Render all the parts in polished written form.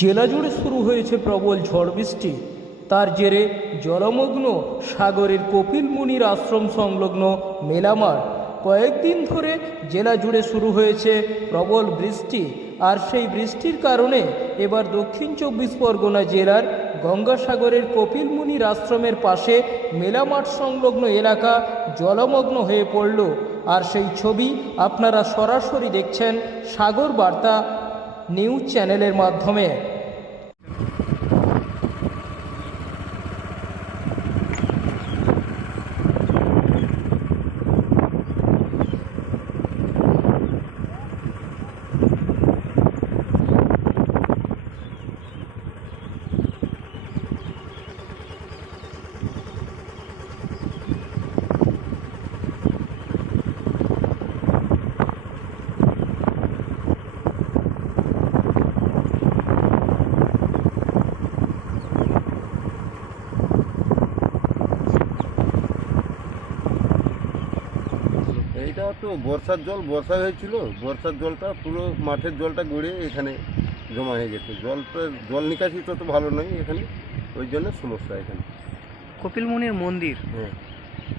জেলা জুড়ে শুরু হয়েছে প্রবল ঝড় বৃষ্টি। তার জেরে জলমগ্ন সাগরের কপিল মুনির আশ্রম সংলগ্ন মেলামাঠ। কয়েকদিন ধরে জেলা জুড়ে শুরু হয়েছে প্রবল বৃষ্টি, আর সেই বৃষ্টির কারণে এবার দক্ষিণ চব্বিশ পরগনা জেলার গঙ্গাসাগরের কপিল মুনির আশ্রমের পাশে মেলামাঠ সংলগ্ন এলাকা জলমগ্ন হয়ে পড়ল। আর সেই ছবি আপনারা সরাসরি দেখছেন সাগর বার্তা নিউজ চ্যানেলের মাধ্যমে। এইটা তো বর্ষার জল, বর্ষা হয়েছিল, বর্ষার জলটা পুরো মাঠের জলটা গড়িয়ে এখানে জমা হয়ে গেছে। জল নিকাশিটা তো ভালো নয় এখানে, ওই জন্য সমস্যা এখানে। কপিল মুনির মন্দির, হ্যাঁ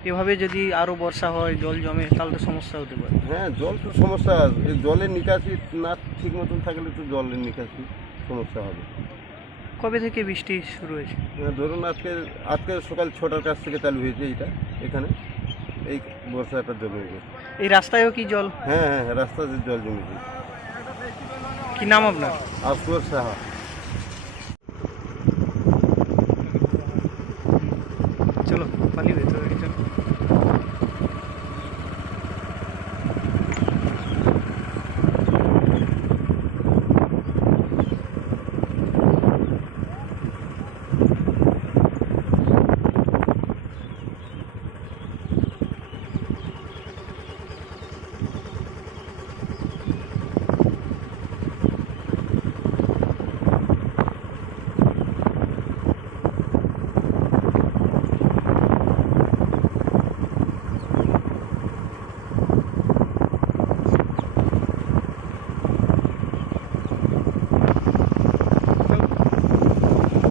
এভাবে যদি আরো বর্ষা হয়, জল জমে, তাহলে তো সমস্যা হতে পারে। হ্যাঁ, জল তো সমস্যা। এই জলের নিকাশি না ঠিক মতন থাকলে তো জলের নিকাশি সমস্যা হবে। কবে থেকে বৃষ্টি শুরু হয়েছে? ধরুন আজকে সকাল 6টার কাছ থেকে চালু হয়েছে এইটা এখানে, এই বর্ষাটা জমে গেছে। এই রাস্তায়ও কি জল? হ্যাঁ হ্যাঁ, রাস্তাতে জল জমেছে। কি নাম আপনার? আসগর সাহা।